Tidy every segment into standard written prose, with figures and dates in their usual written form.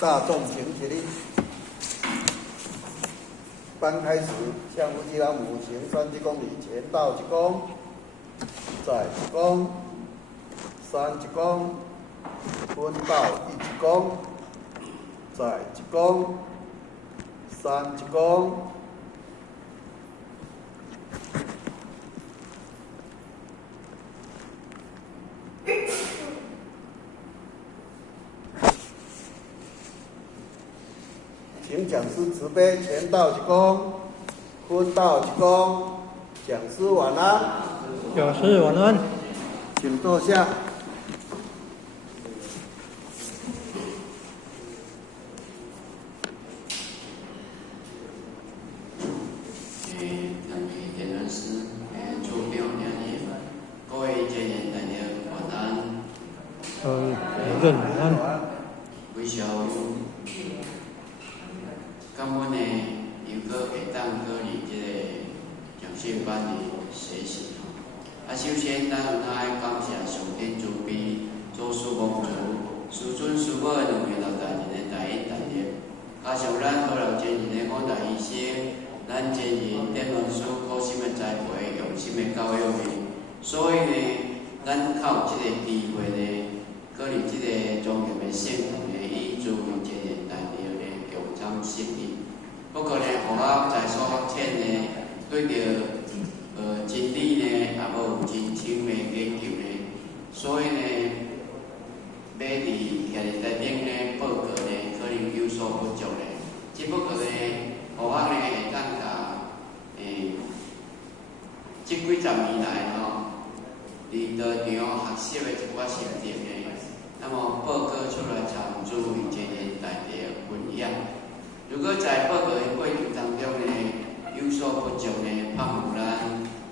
大众请起立。班开始，向夫妻老母行3鞠躬礼，前倒1躬，再1躬，3鞠躬，分倒1鞠躬，再1躬，3鞠躬。请讲师慈悲，前倒1躬，分倒1躬。讲师晚安。讲师晚安。请坐下。晚安。微笑。感恩呢，又搁会当搁入这个讲训班的学习。首先，咱有爱感谢上天慈悲，祖师蒙主，师尊师母两位老大人的大恩大德，加上咱多老前人的广大医生，咱前人点文书苦心的栽培，用心的教育的，所以呢，咱靠这个机会呢。搁入这个庄严的圣堂呢，以诸位前人大德呢共参胜利。不过呢，互我在所欠呢，对着真理呢，也无真深的研究呢，所以呢，要伫遐日内面呢报告呢，可能有所不足呢。只不过呢，互我呢会当甲这几十年来吼，伫道场学习的一寡心得呢。那么报告出来，参诸位前人大德分享。如果在报告的过程当中呢，有所不足呢，盼望咱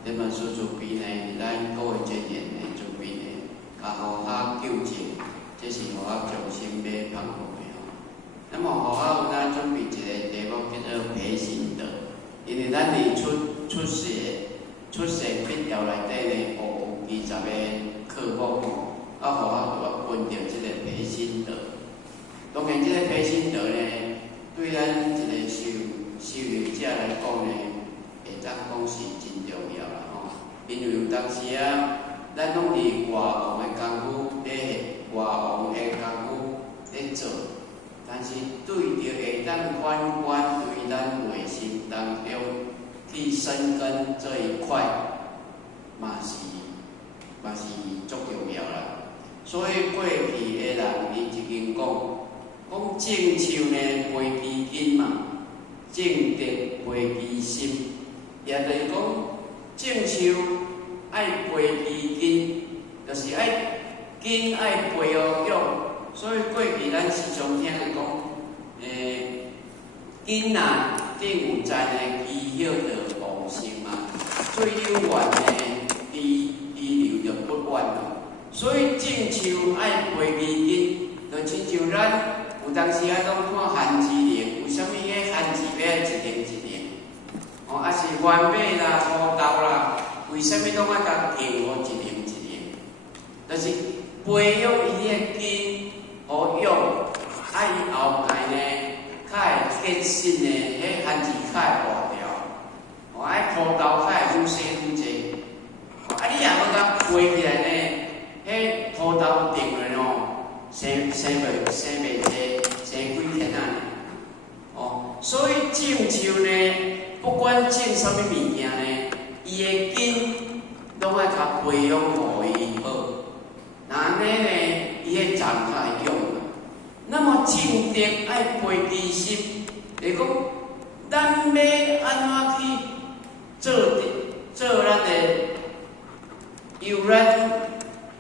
人文师慈悲呢，咱各位前人的慈悲呢，也互我纠正，这是互我衷心要盼望的吼。那么互我有咱准备一个题目叫做培心德，因为咱伫出世必要内底呢，有20个科目吼。互我分着这个培心德。当然，这个培心德呢，对咱一个修行者来讲呢，会当讲是真重要啦吼。因为有当时啊，咱拢伫外王的功夫咧，外王的功夫咧做，但是对着会当反观对咱内心当中去生根这一块，嘛是足重要啦。所以过去的人，伊曾经讲种树呢培基根嘛，种德培基心，也就是讲种树爱培基根，就是爱根爱培养。所以过去咱时常听讲，根啊顶有在呢，基叶就旺盛嘛，最有缘呢，地流就不弯咯。所以种树爱培基根，就亲像咱有当时啊，拢看番薯林，为什么迄番薯要一年一年？哦，啊是番麦啦、土豆啦，为什么拢爱甲停互一年一年？就是培养伊个根，互用，伊后盖呢，较会结实呢，迄番薯较会活掉，哦，土豆较会愈生愈济，你也要甲培起来呢。迄土豆定了哦，生袂济，生几天啊？哦，所以种树呢，不管种什么物件呢，伊的根拢爱甲培养互伊好，那安尼呢，伊的长较会用。那么种德爱培基心，就是讲，咱要安怎去做咱的由咱。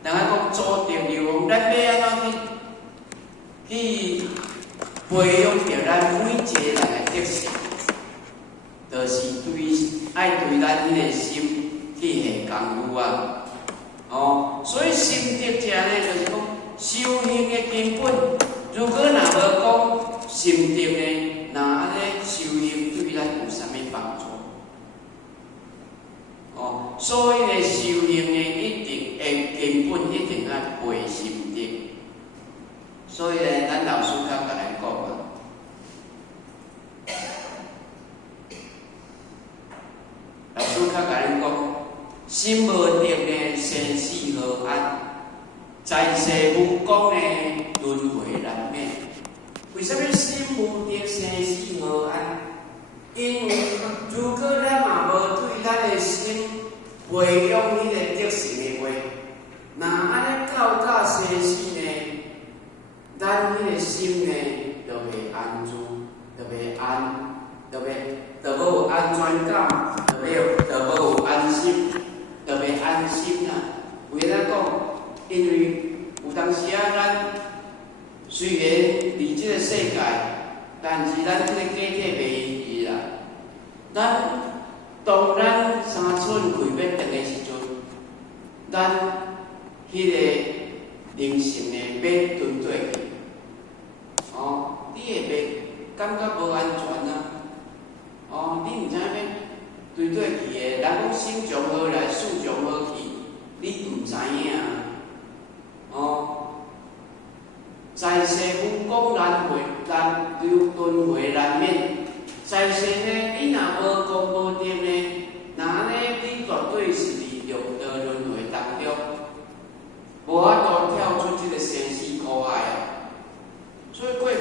人家讲做德流，咱要安怎去培养着咱每一个人的德性，就是爱对咱迄个心去下功夫啊。哦，所以心德者呢，就是讲修行的根本。如果若无讲心德呢，那安尼修行对咱有啥物帮助？哦，所以呢，修行呢一定根本一定要培心德。所以呢，咱老师较甲咱讲啊，老师较甲咱讲，心无定呢，生死何安？在世无功呢，轮回难免。为什么心无定，生死何安？因为如果咱嘛无对咱的心培养迄个德行的话，那安尼到生死呢，咱迄个心呢就袂安住，就袂安，就无有安全感，就无有安心，就袂安心啦。为咱讲，因为有当时啊，咱虽然离这个世界，但是咱这个假体袂离去啦。当咱三寸开要定的时阵，咱迄个灵性呢要对对去，你会袂感觉无安全啊？你毋知影要对对去的，人讲心从何来，事从何去，你毋知影啊？在世无功难回，轮回难免。在世呢，你若无功无定呢，那呢你绝对是伫六道轮回当中，无法度跳出这个生死苦海啊！所以过去，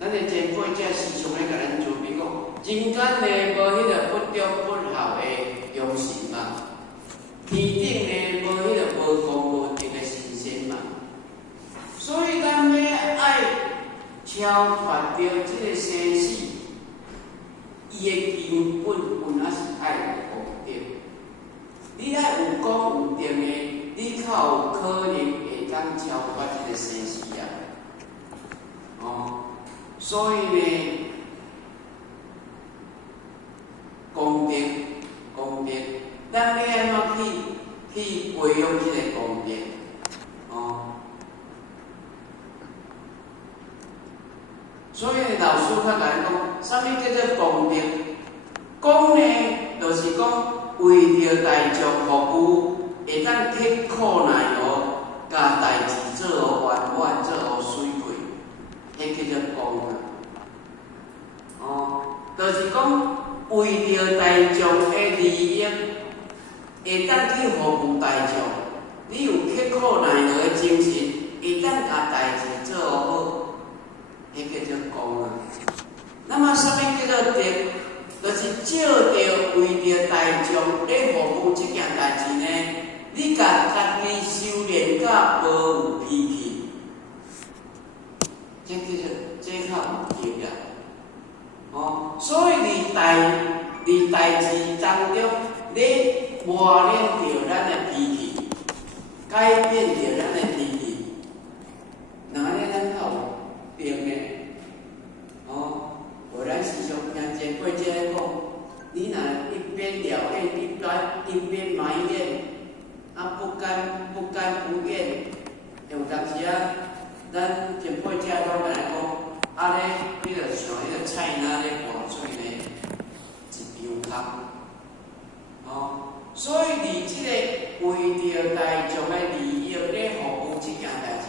咱的前辈者时常咧甲咱做比讲，人间呢无迄个不忠不孝的良心嘛，天顶呢无迄个无功无定的神仙嘛。所以咱要爱超脱掉这个生死，伊的根本还是爱有功德。你爱有功有定的，你才有可能会当超脱这个生死啊！所以呢，功德，咱要安怎去培养这个功德？所以老师较甲咱讲，啥物叫做功德？功呢，就是讲为着大众服务，会当刻苦耐劳，甲代志做互圆满，做互水快，迄叫做功啊。就是讲为着大众的利益，会当去服务大众，你有刻苦耐劳的精神，会当甲代志做互好。迄叫做功啊。那么，啥物叫做德？就是照着为着大众咧服务这件代志呢，你甲家己修炼甲无有脾气，这较有德啊。所以伫代志当中，咧磨练着咱的脾气，改变着咱的脾气，那呢咱较有定的，无咱时常听前辈者讲，你若一边聊天一边埋怨，不甘不厌，有当时啊，咱前辈者拢来讲，你着像迄个菜篮咧灌水呢，一张空，所以伫即个为着大众的利益咧服务这件代志。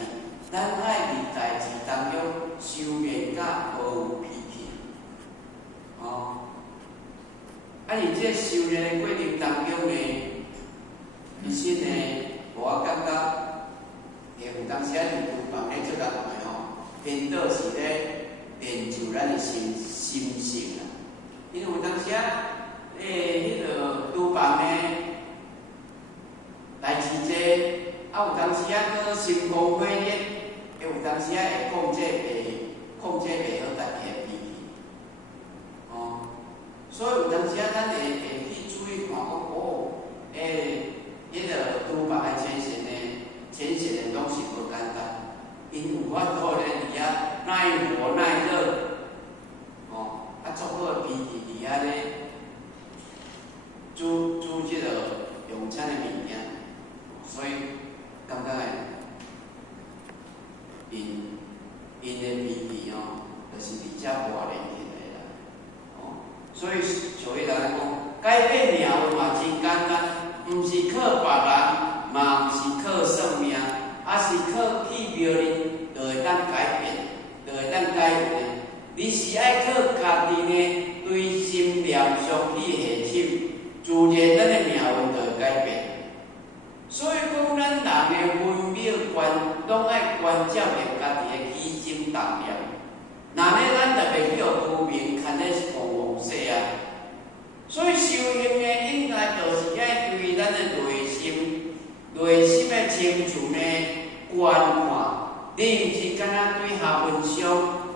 咱爱伫代志当中修炼甲无有脾气，而这修炼的过程当中呢，其实呢，我感觉，有当时啊，伫厨房咧做人个颠倒是咧练就咱的心性啦。因为有当时啊，迄个厨房呢，代志多，有当时啊，搁心光火热。有当时啊，会控制袂好家己的脾气，所以有当时啊，咱会去注意看讲，迄个厨房的前线的东西无简单，因有法度咧伫遐耐火耐热，足好的脾气伫遐咧煮即个用餐的物件，所以感觉因的脾气就是伫遮磨练起来啦。所以像伊来讲，改变命运嘛真简单，毋是靠别人，嘛毋是靠算命，是靠去庙里，就当改变，就会当改变的。你是爱靠家己呢对心念上去下手，自然咱的命运就会改变。所以讲，咱人的分秒关，拢爱关照着家己的起心动念。那呢，咱就袂叫无明牵咧狂妄说啊。所以修行呢，应该就是爱对咱的内心的清楚呢观看。你毋是干那对下文上，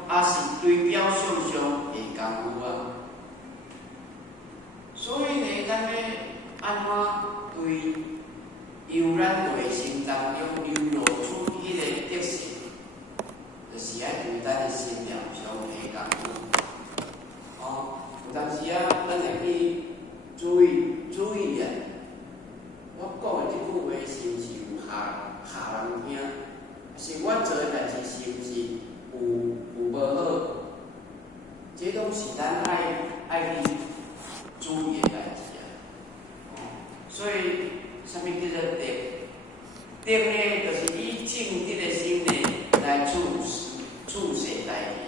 也是对表象上的功夫啊。所以呢，咱要安怎对由咱内心当中流露出迄个特性，就是爱对咱的心念上下功夫。有当时啊，咱会去注意咧。我讲的即句话是毋是有下人听？是我做的代志是毋是有无好？这拢是咱爱去注意的代志啊。所以，啥物叫做定？定呢，就是以正直的心呢来处事代志。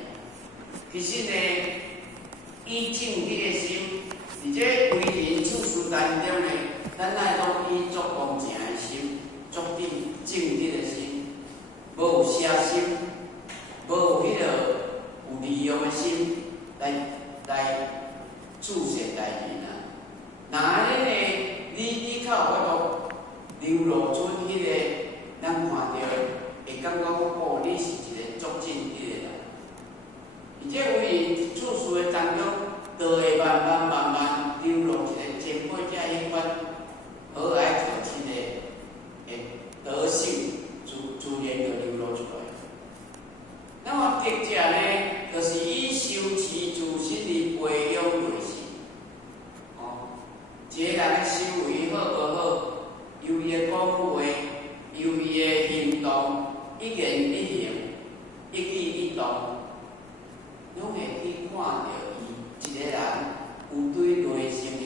其实呢，以正直的心，而且为人处事当中呢，咱爱拢以足公正的心，足正直的心。无有邪心，无有迄个有利用的心来处事代志啊。那安尼呢，你较有法度流露出迄个，咱看到会感觉讲哦，你是一个足正直的人，而且为人处事的当中，就会慢慢流露一个前辈者迄款和蔼可亲的德性。自然就流露出来。那么德者呢，就是以修持自身来培养内心。一个人的修为好无好，由伊的讲话，由伊的行动，一言一行，一举一动，拢会去看到伊一个人有对内心的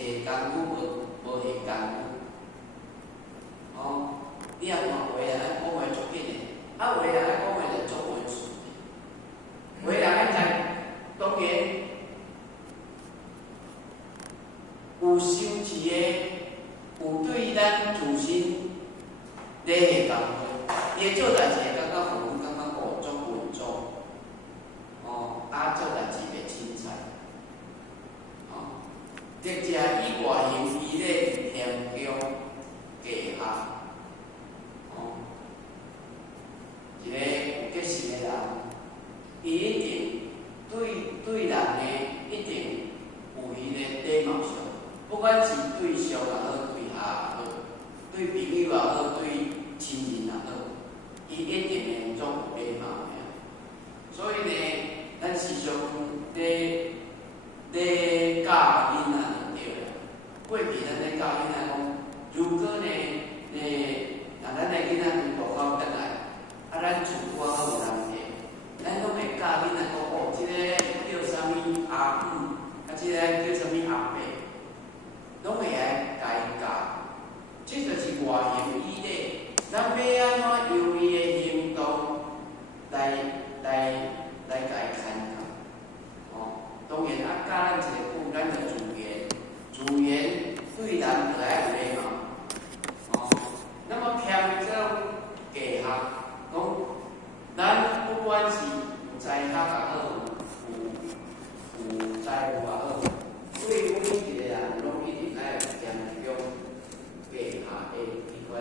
功夫无下功夫。你也看有个人讲话足紧的，有个人讲话就足文顺的。有个人当然有修持的，有对咱自身咧下功夫，伊做代志会感觉互阮感觉足稳重，做代志袂凊彩。德者以外形伊咧谦恭低下。一个有德行的人，伊一定对人呢，一定有伊的礼貌上，不管是对上也好，对下也好，对朋友也好，对亲人也好，伊一定会做有礼貌的。所以呢，咱时常咧教囡仔就对了。过去咱咧教囡仔讲，如果呢，咱的囡仔从路口转来。咱厝外好有人客，咱拢会教囡仔讲哦，即个叫啥物阿母，即个叫啥物阿伯，拢会来甲伊教。这就是外形以礼，咱要安怎由伊的行动来甲伊参考。当然教咱一个句，咱就自然对人就爱有礼貌。那么偏这低下。咱不管是有才学也好，有才华也好，对每一个人拢一定爱有谦恭低下的一款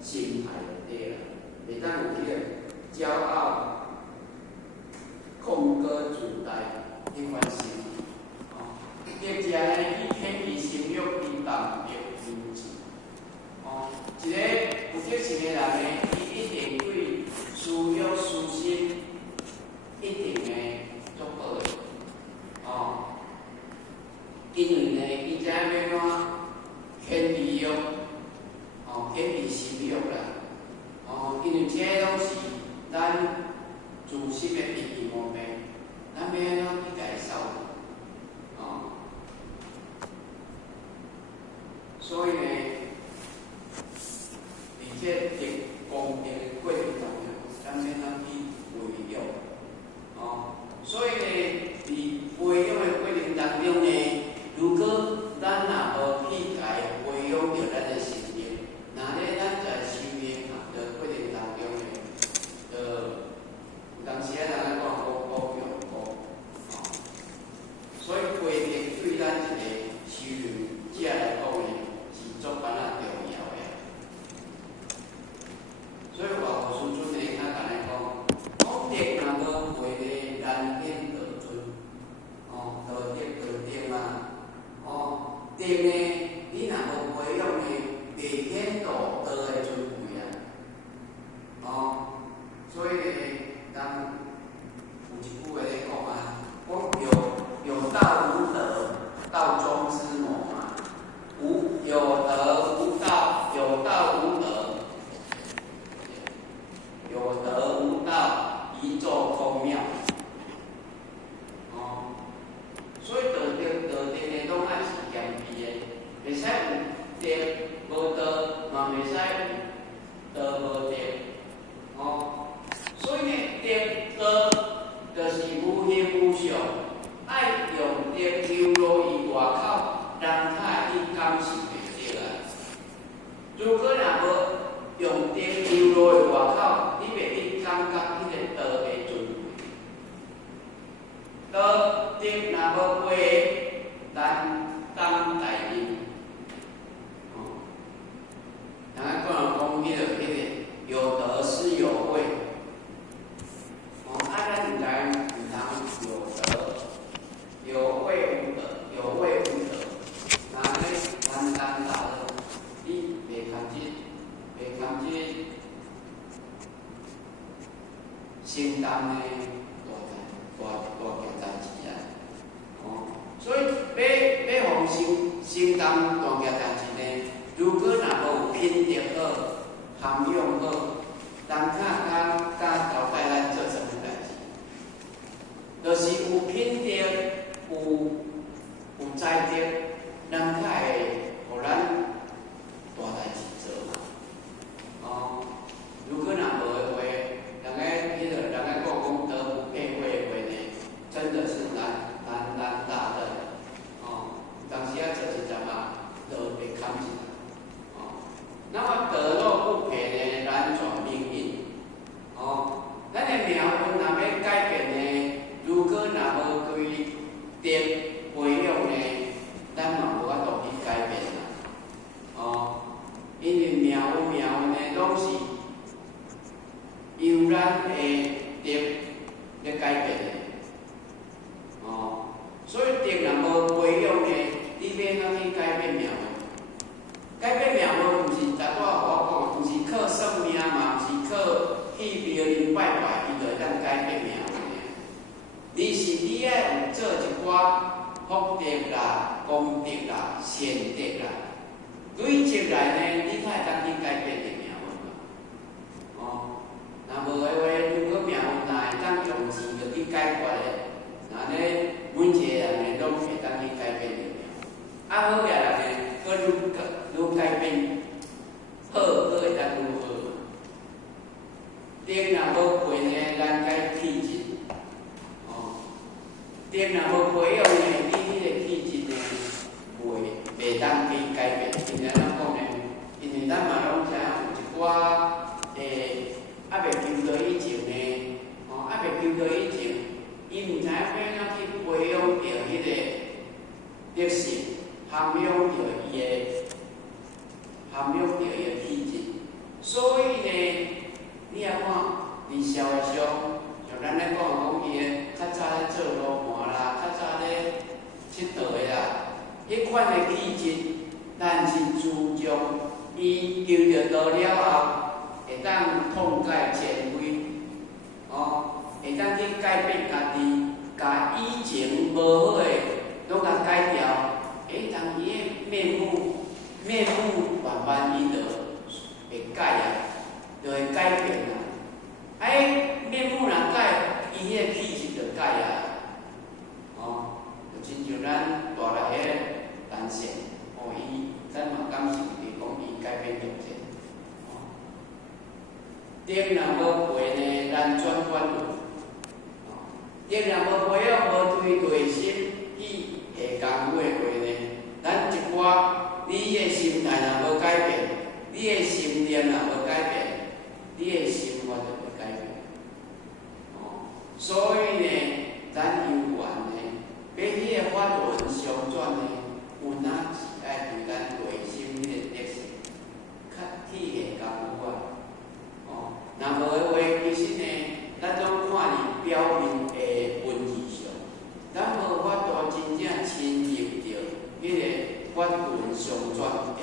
心态就对啦，袂当有迄个骄傲、空歌自大迄款心。德者呢，以天地生育，以万物有情。一个有德行的人呢，伊一定对事业、私心一定会足好的。因为呢，伊知影要怎天地育，天地生育啦。因为这拢是咱自身的利益方面，咱要安怎去甲伊扫除？所以呢，而且在公平的过程当中，咱要怎去维养？公庙。哦，所以道德的拢爱是严厉的，袂使有德无道，嘛袂使有道无德。哦，所以呢，德就是有形有相，爱用德流露于外口，人才会去感受会到啊。如果若无用德流露于外口，你袂去感觉迄个道的尊贵。道德若无配，难当大任。哦，人家讲迄个有德是有位。哦，咱唔通有德，有位无德，有位无德，那咧难当大任，你袂堪这承担呢大件代志啊！哦，所以要互承担大件代志呢，如果若无有品德好、涵养好，人较交代咱做什么代志，就是有品德、有才德，人较会互咱大代志做嘛。哦，如果若无的话，人家讲德不配位的话呢，真的是难大任。哦，当时啊做一阵啊，都被扛起来。哦，那么德若不配呢，难转命运。哦，咱的命运若要改变呢，如果若无对德培养呢，咱嘛无法度去改变啦。哦，因为命运呢，拢是由咱的德来改变的。哦，所以德若无培养呢，你要怎去改变命运？改变命运，毋是大我讲，毋是靠算命嘛，毋是靠去庙里拜拜，伊就会当改变命运的。你爱有做一寡福德啦、功德啦、善德啦，累积来呢，你才会当去改变你命运嘛。哦，若无的话，如果命运若会当用钱就去解决的，那呢，每一个人呢拢会当去改变你命运。啊，好个人呢，佫愈改变好，佫会当愈好。德若无培呢，咱该气质。哦，德若无培养呢，你迄个气质呢，袂当去改变。因为怎讲呢？因为咱嘛拢知影有一寡还袂求道以前呢，还袂求道以前，伊毋知影要怎去培养着迄个德性，涵养着伊的气质。所以呢，你也看，伫社会上，像咱咧讲伊个较早咧做罗盘啦，较早咧佚佗的啦，迄款的气质，咱是注重伊求着道了后，会当痛改前非，会当去改变家己，甲以前无好的拢甲改掉，当伊的面目慢慢伊就会改啊，就会改变啊。面目若改，伊迄个气质就改啊。就亲像咱大内迄个男性，咱嘛感受着讲伊改变着者。德若无培呢，难转弯路。德若无培养，无对内心去下工买话呢，咱一寡你的心态若无改变，你的心念若无改变，你的生活就会改变。所以呢，咱有缘呢，要迄个法轮相转呢，有哪是爱对咱内心迄个德性较体现功夫啊。若无的话，其实呢，咱总看伫表面的文字上，咱无法度真正亲入着迄个法轮相转的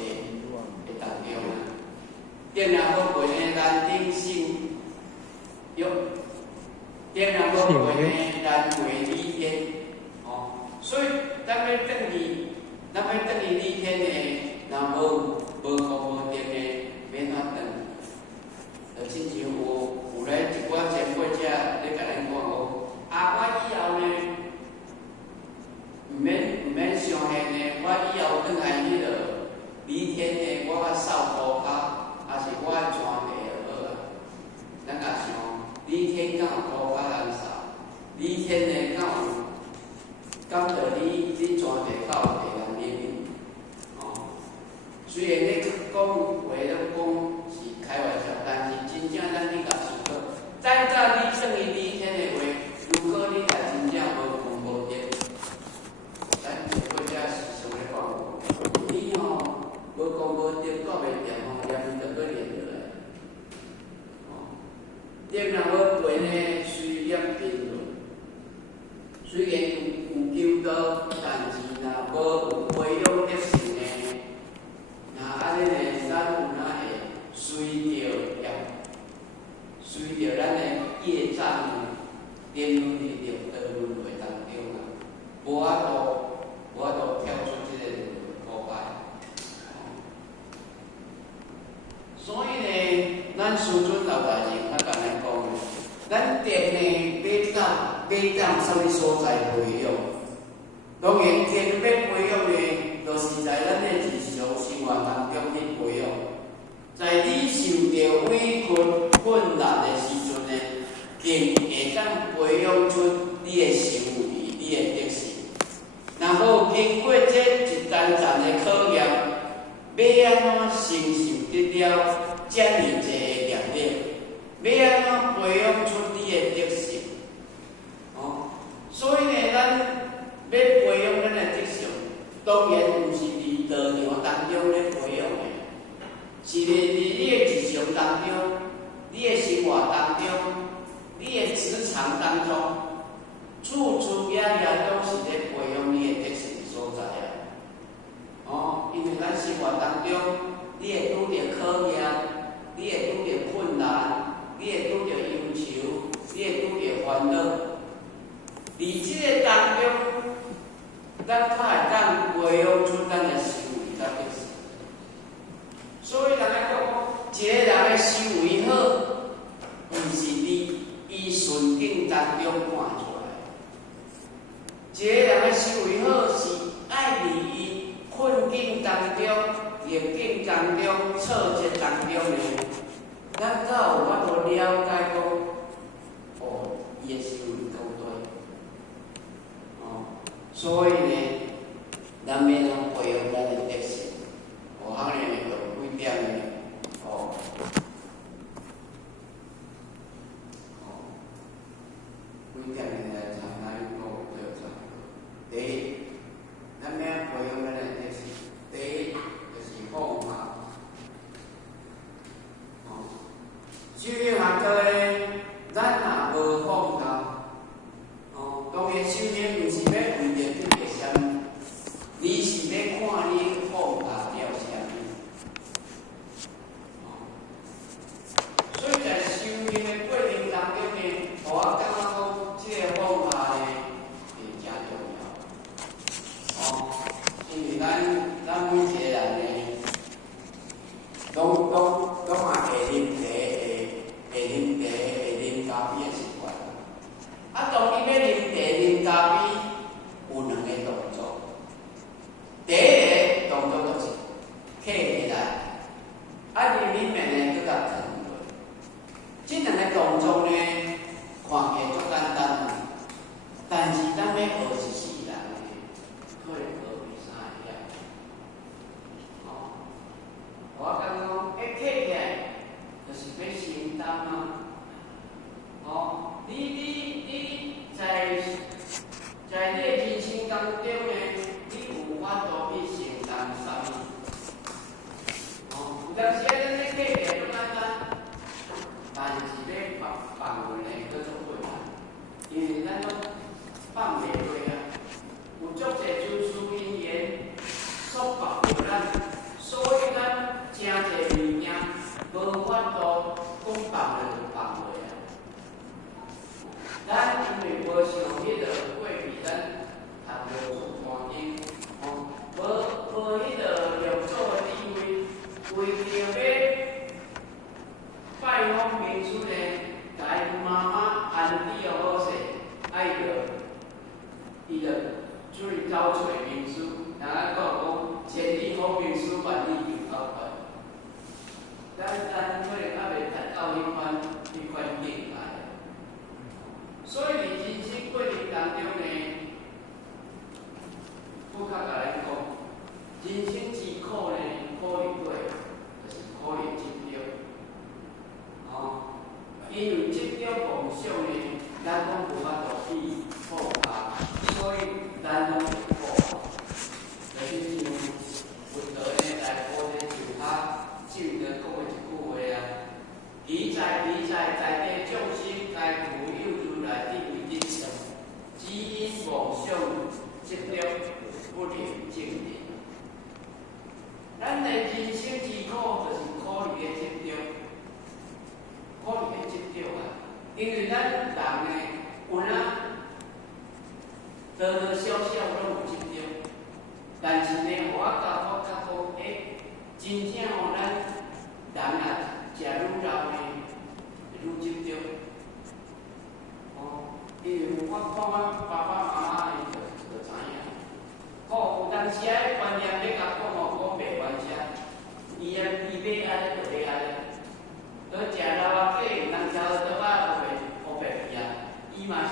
当中啊。德若无培呢，咱定性有。德若无培呢，咱袂理天。所以咱要转去理天呢，若无功无德呢，免法转。就亲像有咧一寡前辈者咧甲咱讲讲。敢有苦较难受？你天呢敢有感到你全地较有地人面面？哦，虽然你讲话咧讲是开玩笑，但是真正咱你甲想过，咱早你算伊理天的话，如果你若真正无功无德，咱做伙者是想咧讲，你吼无功无德，搞袂掂吼，念就搁念落来。哦，念若无背呢，随念并论。虽然有求道，但是若无有培养德性呢，那安尼呢，咱有哪会随着咱的业障呢，颠入去六道轮回当中啊，无法度跳出这个苦海。所以呢，咱师尊老大人较简单讲，咱店呢要到什么所在培养？当然，店要培养呢，就是在咱的日常生活当中去培养。在你受到委屈困难的时阵呢，更会当培养出你的行为、你的德性。然后经过这一单单的考验，要安怎承受得了这么多的业力？要安怎培养出你的德性？哦，所以呢，咱要培养咱的德性，当然不是伫道场当中咧培养的。是伫你的日常当中、你的生活当中、你的职场当中，处处夜夜都是咧培养你的德性所在啊。哦，因为咱生活当中，你会拄着考验，你会拄着困难，你会拄着忧愁，你会拄着烦恼。伫这个当中，咱较会当培养出咱的行为甲德性。所以人来讲，一个人的修为好，毋是伊顺境当中看出来。一个人的修为好，是爱伫伊困境当中、逆境当中、挫折当中呢，咱才有法度了解讲，哦，伊的修为够对。哦，所以呢，咱要能培养咱的德性，学校呢。几点呢？几点呢？常咱讲对常。第一，咱要培养咱的德性。第一就是放下。修行学校呢，咱若无放下，当然修行毋是要为着得到啥物，你是要看你放下了啥物。所以在修行的过程当中呢，我感觉讲，这个放下呢是真重要。因为咱每一个人呢，拢会啉咖啡的习惯。当你要啉咖啡，有两个动作。第一个动作就是站起来，里面呢，佮它放落。这两个动作呢，看起来足简单，但是咱要学一世人呢，可能学袂啥会晓。我感觉讲，站起来，就是要承担啊。你在你的人生当中呢，你有法度去承担啥物？有当时咱咧站起来足简单。但是要放落呢，搁足困难，因为咱拢放袂落啊。有足侪诸事因缘束缚着咱，所以咱真侪物件无法度讲放落就放落啊。咱因为无想迄个过去咱读着出环境，无迄个良祖的智慧，为着要拜访民主呢，甲伊妈妈安置好势，爱着伊着出去找找民主，然后讲千里访民主，万里求交关。咱可能还袂达到迄款境界。多多少少拢有执着。但是呢，我甲讲，真正哦，咱人啊，食愈老呢，愈执着。因为我看阮爸爸妈妈呢，就知影。有当时啊，观念要甲讲讲袂关系，伊要安尼就要安尼。都食老啊，计毋通挑倒仔乌白皮啊，伊嘛是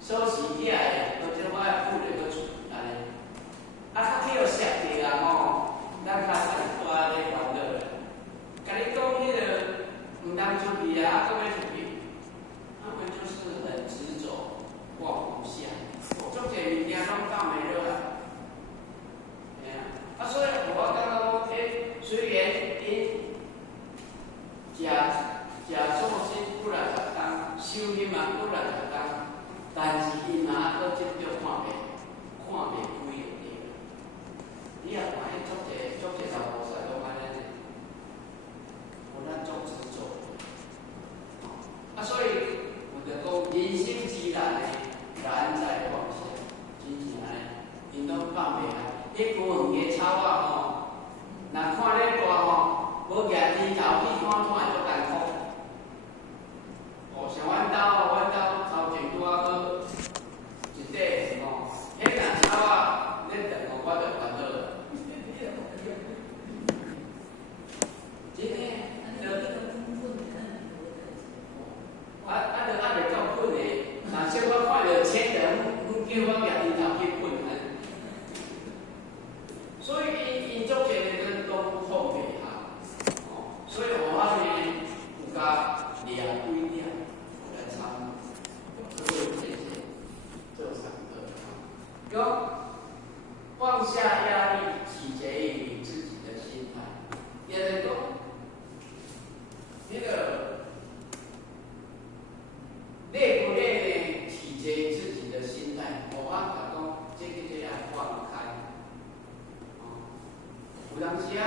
锁匙起来，而且我还附了个厝安尼。较去互设计啊咱较省大咧烦恼啦。甲你讲迄个毋通出去啊，搁要出去，他们就是很执着，放不下。足侪物件拢放袂落来。所以我感觉讲，虽然食素食几60工，修行嘛几60工，但是因嘛还佫执着看袂开就对。你也看迄足侪老菩萨拢安尼，咱足执着。所以有着讲人生之难呢，难在放下，真正安尼，因拢放袂下。迄古远个草啊若看咧大无举低头去看看会足艰苦。像阮兜头前拄仔好一块迄若草啊咧断我就烦恼了。真诶，就袂够困诶。若小可看着千人，叫我举低头去困安。所以因足侪个都放袂下，所以我呢有甲掠几点来参，所以这些做三个。有放下压力，取决于你自己的心态。也就是讲，累不累呢？取决于自己的心态。我甲讲，这个要放开。有当时啊，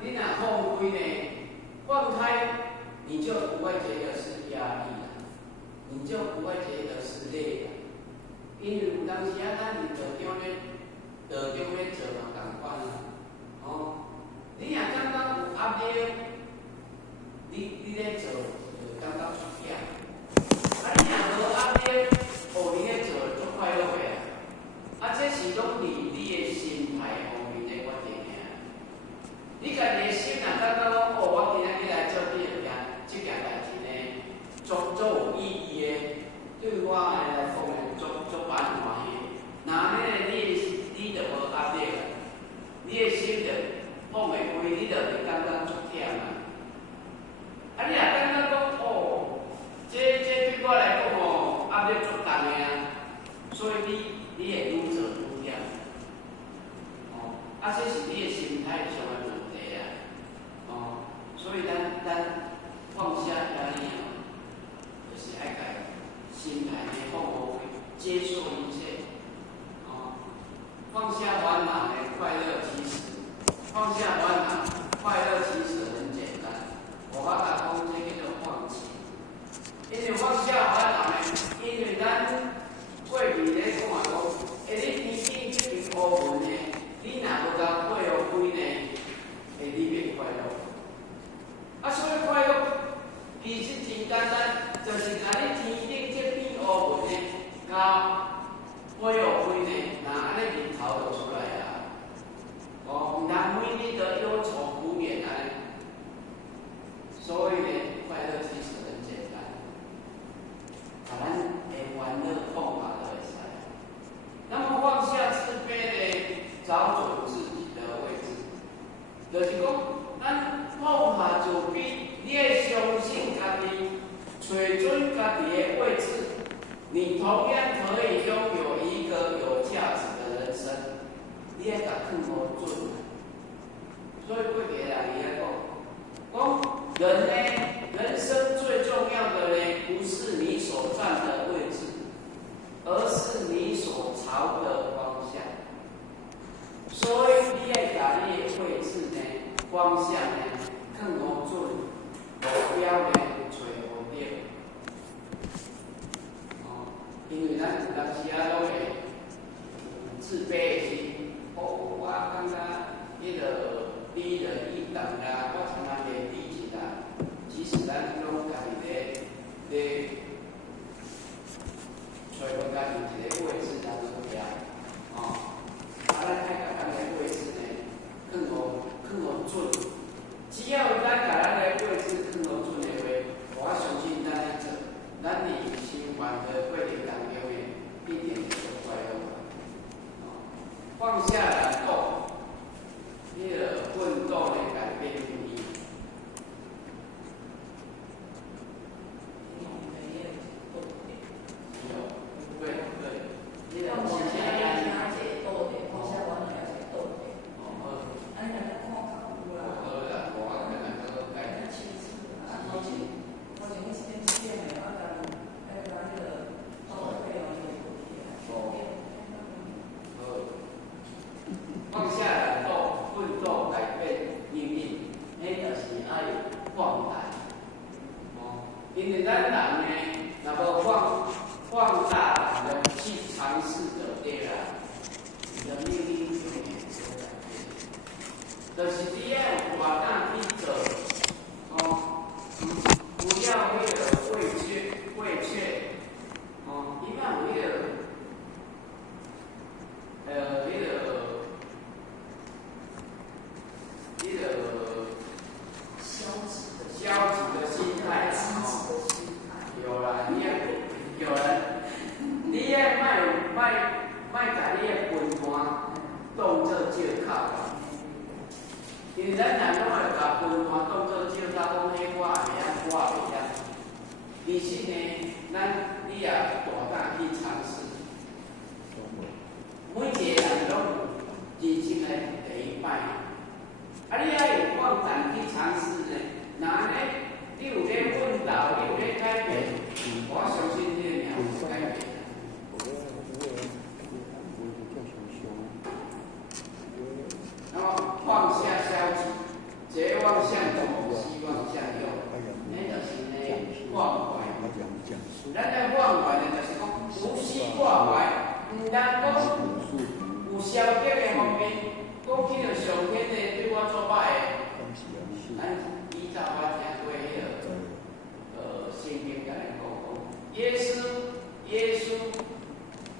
你若放开呢，放开，你就不会觉得是压力了，你就不会觉得是累了。因为有当时啊，咱伫道中咧做嘛共款啦。你若感觉有压力，你咧做就感觉出惊。你若无压力，你咧做就足快乐的。这是拢你的心态方面的决定。你家己的心若感觉讲，我今仔日来做这件代志呢，足有意义的，对我来讲呢，足万欢喜。那呢，你就无压力啦，你的心就放袂开，你就会感觉足忝啦。你若感觉讲，这对我来讲压力足重的啊，所以你会愈做愈忝。这是你的心态上的问题啊。所以咱放下压力就是爱改心态的放开，接受一切。放下烦恼的快乐其实，放下烦恼快乐其实很简单。我甲讲这个叫放弃，因为放下烦恼呢，因为咱过去咧讲你天天这篇课文呢，你若无甲配合开呢，会你变快乐。所以快乐其实真简单，就是甲你天顶这篇课文呢，甲配合开呢，那安尼日头就出来啊。毋通每日都忧愁苦眠安尼。所以呢，快乐其实很简单，把咱的烦恼放下就会使。那么放下自卑呢，找准自己的位置，就是讲，咱放下自卑，你要相信家己，找准家己的位置，你同样可以拥有一个有价值的人生。你要甲看好准。所以过去人伊咧讲，人呢，人生最重要的呢，不是你所站的位置，而是你所朝的方向。所以你要把你的位置呢，方向呢，看好准，目标呢，找好对。因为咱有当时啊，拢会自卑的心，我感觉迄个低人一等啦，我常常连低起啦。其实咱拢家己咧找到家己一个位置当中遐，咱爱甲咱个位置呢，放互准。只要咱甲咱个位置放互准的话，我相信咱咧做，咱伫生活的过程当中呢，一定会做快乐。放下懒惰，迄个奋斗来改变命运。对对，迄个放下懒惰，放下完了要去斗的。安尼咱看较有啦。好啦，我可能都改。好像迄时间7点的，我讲迄个交通费用放下懒惰，奋斗改变命运，迄就是爱放胆。因为咱人呢，若无放大胆的去尝试就对啦，你的命运就会有改变。就是你要有大胆去做，不要为了畏怯，你莫有迄个消极的心态啦，有啦，你也卖甲你的分段当作借口，因为咱人拢会甲分段当作借口，讲迄我会晓，我袂晓。其实呢，你也大胆去尝试。每一个人拢有人生的第一摆，你也有放胆去尝试呢。那呢，你有咧奋斗，你有咧改变，我相信你的命会改变。然后放下消极，绝望向左，希望向右，那就是呢放怀。咱咧放怀呢，就是讲无需挂怀，唔通讲有消极的方面，讲起着上天呢对我做歹的。咱依照我听过迄个圣经甲咱讲，耶稣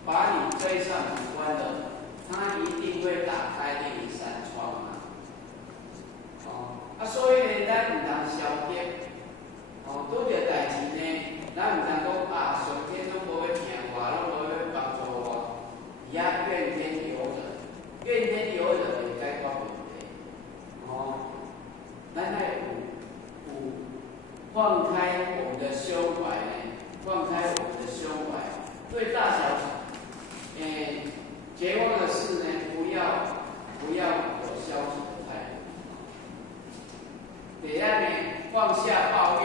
把你追上主关的，他一定会打开另一扇窗啊。所以呢，咱唔通消极。拄着代志呢，咱唔通讲上天拢无要听我，拢无要帮助我，也怨天尤人，怨天尤人会解决问题。咱爱有放开我们的胸怀呢，放开我们的胸怀，对大小绝望的事呢，不要有消极的态度。第二呢，放下抱怨，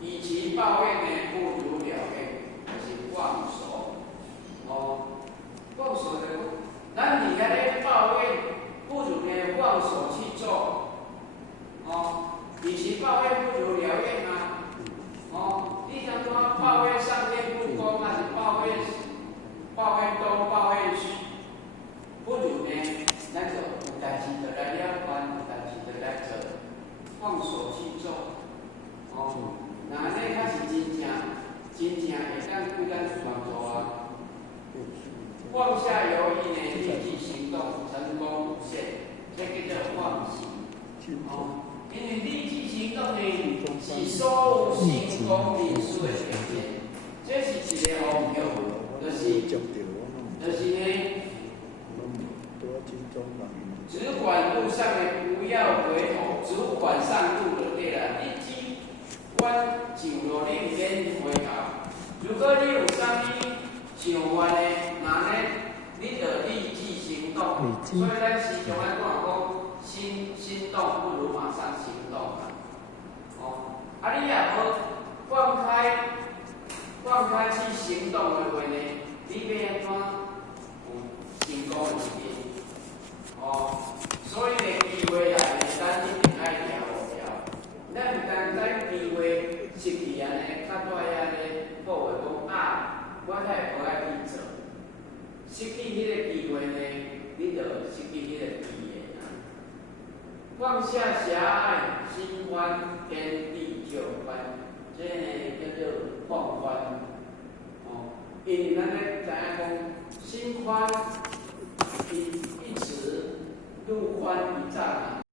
与其抱怨呢，不如了愿，就是放手。放手的，咱你咧抱怨，不如呢放手去做。与其抱怨，不如了愿啊！你想说抱怨上天不公，还是抱怨东，抱怨西？不如呢，咱就有代志就来了办，有代志就来做，放手去做。那安尼才是真正会当对咱有帮助啊！放下犹豫呢，立即行动，成功无限，这叫做放心。因为立即行动呢，是所有成功人士的条件，这是一个方向，就是呢，只管路上的不要回头，只管上路就对了。你只管走路，你唔免回头。如果你有啥物想法呢，那呢，你就立即行动。所以咱时常爱讲。心动不如马上行动啊！你也无放开去行动的话呢，你要安怎有成功的一天？所以呢，机会来呢，咱一定爱抓目标。咱唔单咱机会失去安尼，较大安尼，好话讲我太无爱去做，失去迄个机会放下狭隘，心宽，天地就宽。这叫做放宽。哦，因为咱咧知影讲，心宽